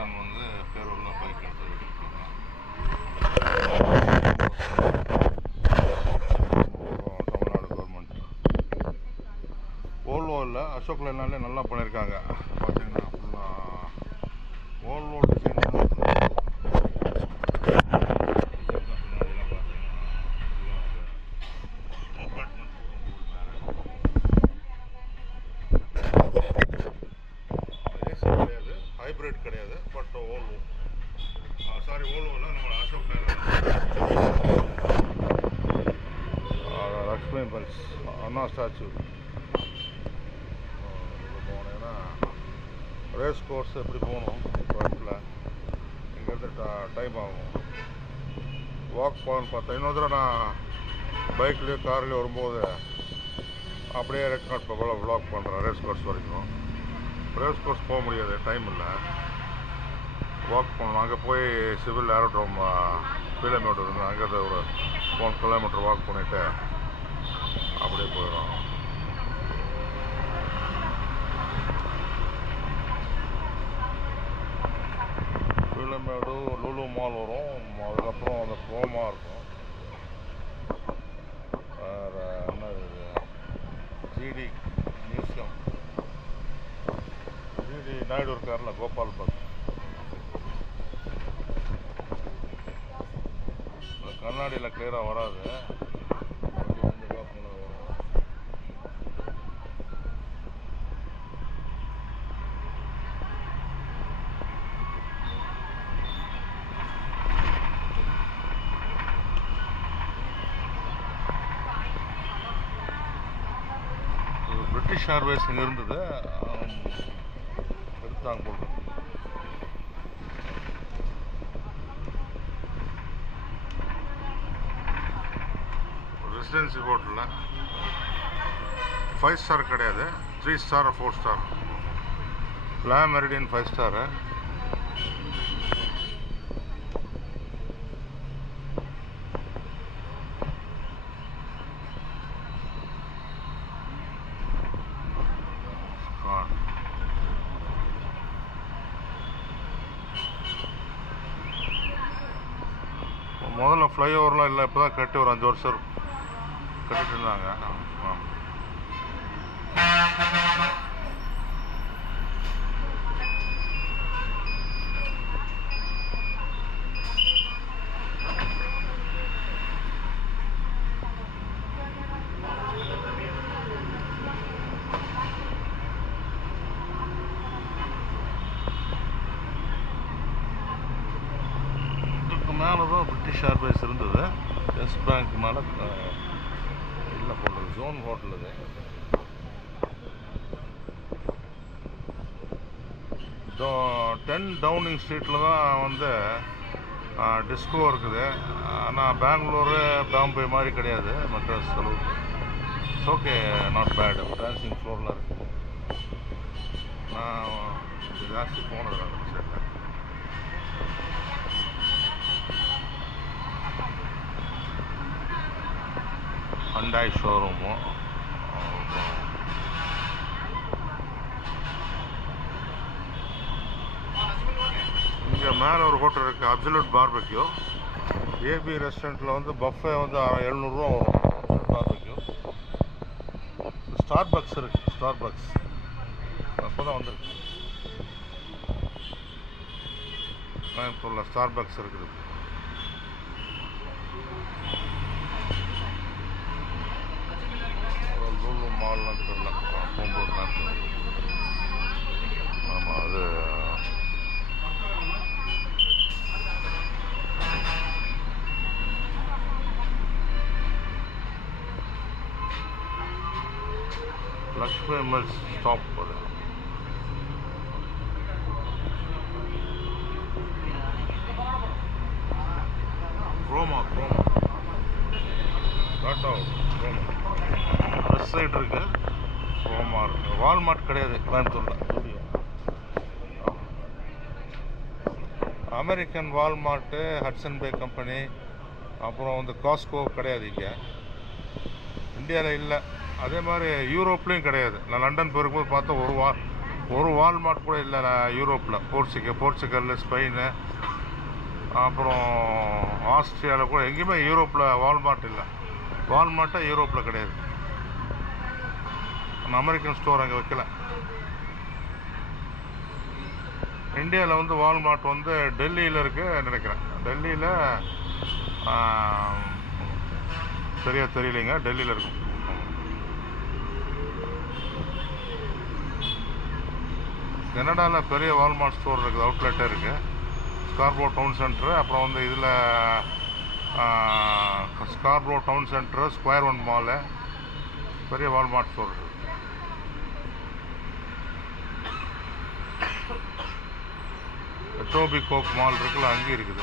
ராஜஸ்தான் வந்து பேரூரில் பைக் எடுத்து வச்சுருக்காங்க. தமிழ்நாடு கவர்மெண்ட் ஓல்வோ இல்லை, அசோக் லேனாலே நல்லா பண்ணியிருக்காங்க. பார்த்தீங்கன்னா ஃபுல்லாக ஓல்வோ டிசைன் ஹைப்ரிட் கிடையாது. பட் ஓல்வோ ஓல்வோவில் நம்ம அசோக் லக்ஷ்மி பல்ஸ் அண்ணா ஸ்டாச்சு போனேன்னா ரேஸ் கோர்ஸ் எப்படி போகணும் பஸ்ஸில் இங்கேருந்து டைம் ஆகும். வாக் போகணுன்னு பார்த்தேன். இன்னொரு தடவை நான் பைக்லேயோ கார்லேயோ வரும்போது அப்படியே ரெக்கார்ட் வ்ளாக் பண்ணுறேன். ரேஸ் கோர்ஸ் வரைக்கும் ரேஸ் கோர்ஸ் போக முடியாது, டைம் இல்லை. வாக் பண்ணணும். அங்கே போய் சிவில் ஏரோட்ரோம் பீலமேடு இருந்து அங்கேருந்து ஒரு 1 கிலோமீட்டர் வாக் பண்ணிவிட்டு அப்படியே போயிடும். பீலமேடு லுலு மால் வரும், அதுக்கப்புறம் அந்த க்ரோமா இருக்கும். வேறு என்ன இது ஜிடி மியூசியம், ஜிடி நாயுடு இருக்கார்ல கோபால் பக், கண்ணாடியில் கிளியராக வராது. பிரிட்டிஷ் ஏர்வேஸ் இங்கே இருந்தது, எடுத்தாங்க போட்டு. ரெசிடென்சி ஹோட்டலில் 5 ஸ்டார் கிடையாது, 3 ஸ்டார் 4 ஸ்டார். லா மெரிடியன் 5 ஸ்டாரு. முதல்ல ஃப்ளைஓவர்லாம் இல்லை, இப்போ தான் கட்டி ஒரு 5 வருஷம் கட்டிட்டு இருந்தாங்க. மேலே தான் பிரிட்டிஷ் ஏர்வேஸ் இருந்தது. எஸ் பேங்க் மேலே இல்லை போட்டது ஜோன் ஹோட்டல். இது 10 டவுனிங் ஸ்ட்ரீட்டில் தான் வந்து டிஸ்கோ இருக்குது. ஆனால் பெங்களூரு பாம்பே மாதிரி கிடையாது, மெட்ராஸ் அளவுக்கு. It's okay, not bad. Dancing ஃப்ளோரில் இருக்குது. நான் ஜாஸ்தி போனது அந்த சைடில். Hyundai showroom. இங்கே மேலே ஒரு ஹோட்டல் இருக்குது, அப்சல்யூட் பார்பெக்யூ. ஏபி ரெஸ்டாரண்ட்டில் வந்து பஃபே வந்து 700 ரூபா வரும். Absolute barbecue. ஸ்டார்பக்ஸ் இருக்குது, ஸ்டார்பக்ஸ் அப்போ தான் வந்துருக்கு. கோயம்புத்தூரில் ஸ்டார்பக்ஸ் இருக்குது. லுலு மால்லாம் தெரியல, போகும்போது தான் தெரியும். ஆமாம், அது லக்ஷ்மி மில்ஸ் ஸ்டாப் போது. Croma tata Croma west side இருக்குது. க்ரோமா இருக்குது. வால்மார்ட் கிடையாது கோயம்புத்தூரில். அமெரிக்கன் வால்மார்ட்டு, ஹட்சன் பே கம்பெனி, அப்புறம் வந்து காஸ்கோ கிடையாது இங்கே இந்தியாவில் இல்லை. அதே மாதிரி யூரோப்லேயும் கிடையாது. நான் லண்டன் போயிருக்கும்போது பார்த்தா ஒரு வால்மார்ட் கூட இல்லை யூரோப்பில். போர்ச்சுகல், ஸ்பெயின், அப்புறம் ஆஸ்திரியாவில் கூட எங்கேயுமே யூரோப்பில் வால்மார்ட் இல்லை. வால்மார்ட்டே யூரோப்பில் கிடையாது. அமெரிக்கன் ஸ்டோர் அங்கே வைக்கல. இந்தியாவில் வந்து வால்மார்ட் வந்து டெல்லியில் இருக்குது நினைக்கிறேன். டெல்லியில் சரியாக தெரியலைங்க, டெல்லியில் இருக்கும். கனடாவில் பெரிய வால்மார்ட் ஸ்டோர் இருக்குது, அவுட்லெட்டே இருக்குது. ஸ்கார்போ டவுன் சென்டரு, அப்புறம் வந்து இதில் Scarborough Town Centre, Square One mall, பெரிய வால்மார்ட் ஸ்டோர் இருக்குது. டோபி கோக் மால் இருக்குல்ல, அங்கேயும் இருக்குது.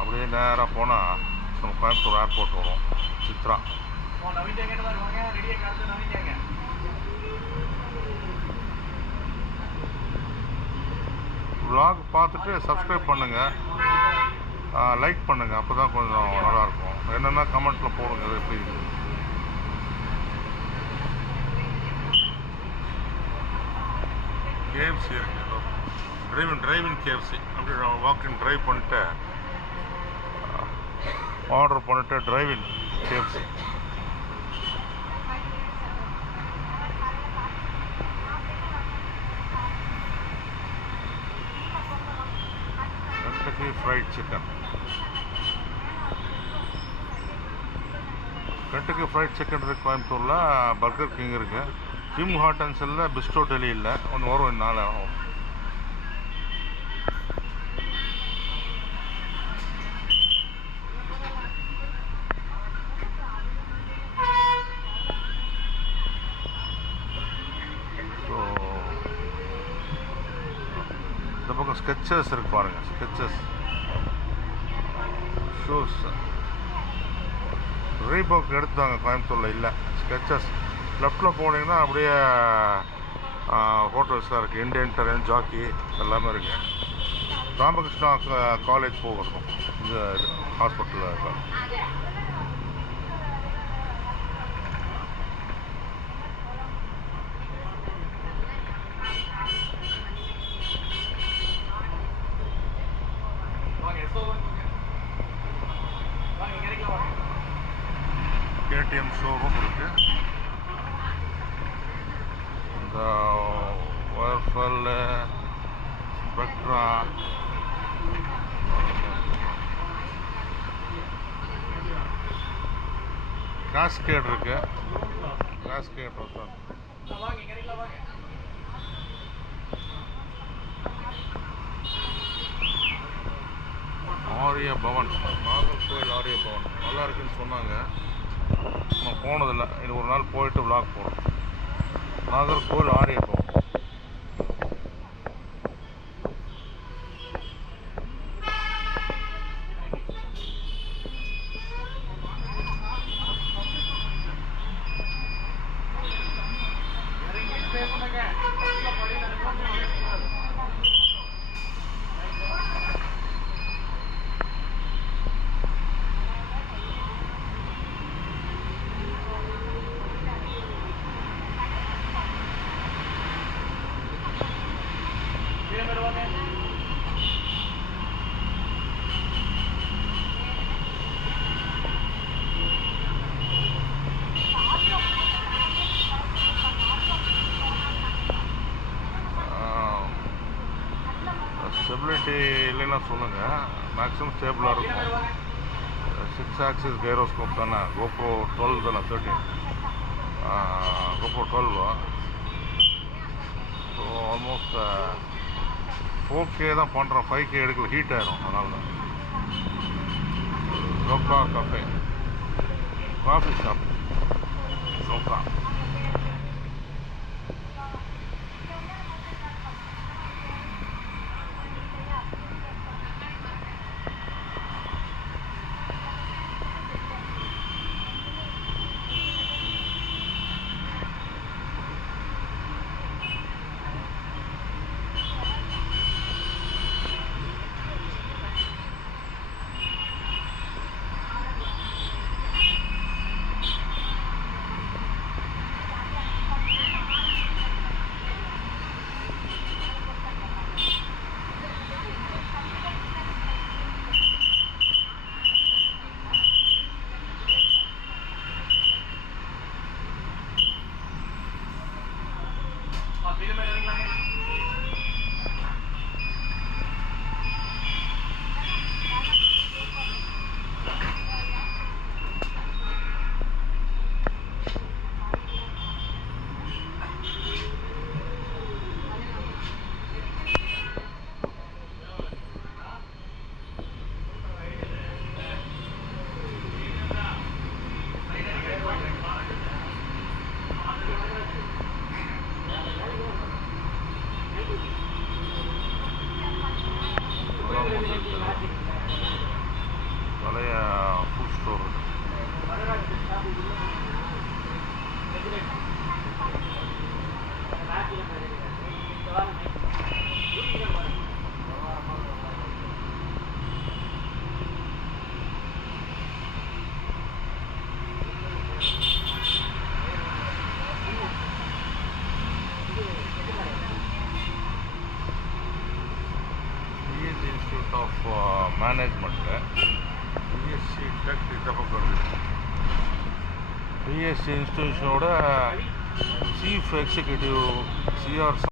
அப்படியே நேராக போனால் நம்ம கோயம்புத்தூர் ஏர்போர்ட் வரும். சித்ரா vlog பார்த்துட்டு சப்ஸ்கிரைப் பண்ணுங்கள், லைக் பண்ணுங்கள். அப்போ தான் கொஞ்சம் நல்லாயிருக்கும். என்னென்னா கமெண்ட்டில் போடுங்க எப்படி இருக்குது. கேஎஃப்சி இருக்குது, டிரைவின் கேஎஃப்சி. அப்படி வாக்கிங் ட்ரைவ் பண்ணிட்டு ஆர்டர் பண்ணிட்டு drive-in KFC. Kentucky fried chicken. Kentucky fried chicken இருக்குது கோயம்புத்தூரில். பர்கர் கிங் இருக்குது. டிம் ஹார்டன்ஸில் பிஸ்டோ டெல்லி இல்லை, ஒன்று வரும் 4 ஆகும். இந்த பக்கம் ஸ்கெச்சஸ் இருக்கு பாருங்கள், ஸ்கெச்சஸ் ஷூஸ். ரீபாக் எடுத்தாங்க கோயம்புத்தூரில் இல்லை. ஸ்கெச்சஸ் லெஃப்டில் போனீங்கன்னா அப்படியே ஹோட்டல்ஸ்லாம் இருக்குது. இண்டியன் டெரன், ஜாக்கி எல்லாமே இருக்குது. ராமகிருஷ்ணா காலேஜ் போகணும், இந்த ஹாஸ்பிட்டலில் இருக்கா. கேடிஎம் ஷோரூம் இருக்குது. இந்த வர்ஃபல், ஸ்பெக்ட்ரா, காஸ்கேட் இருக்குது. காஸ்கேட் ஆரிய பவன், நாகர்கோவில் ஆரிய பவன் நல்லா இருக்குன்னு சொன்னாங்க. நான் போனதில்லை, இது ஒரு நாள் போயிட்டு விளாக் போகிறோம். நாகர்கோவில் ஆரிய பவன். ஸ்டெபிலிட்டி இல்லைன்னா சொல்லுங்கள், மேக்ஸிமம் ஸ்டேபிளாக இருக்கும். 6 ஆக்சிஸ் கைரோஸ்கோப் தானே, GoPro 12 தானே, 13 GoPro 12. ஸோ ஆல்மோஸ்ட் 4K தான் பண்ணுறோம், 5K எடுக்கல, ஹீட் ஆயிரும். அதனால தான். Loka cafe, coffee shop Loka. Of மேனேஜ்மெண்ட்டில் பிஎஸ்சி டெக் இந்த பக்கம் இருக்குது. பிஎஸ்சி இன்ஸ்டிடியூஷனோட சீஃப் எக்ஸிக்யூட்டிவ் சிஆர்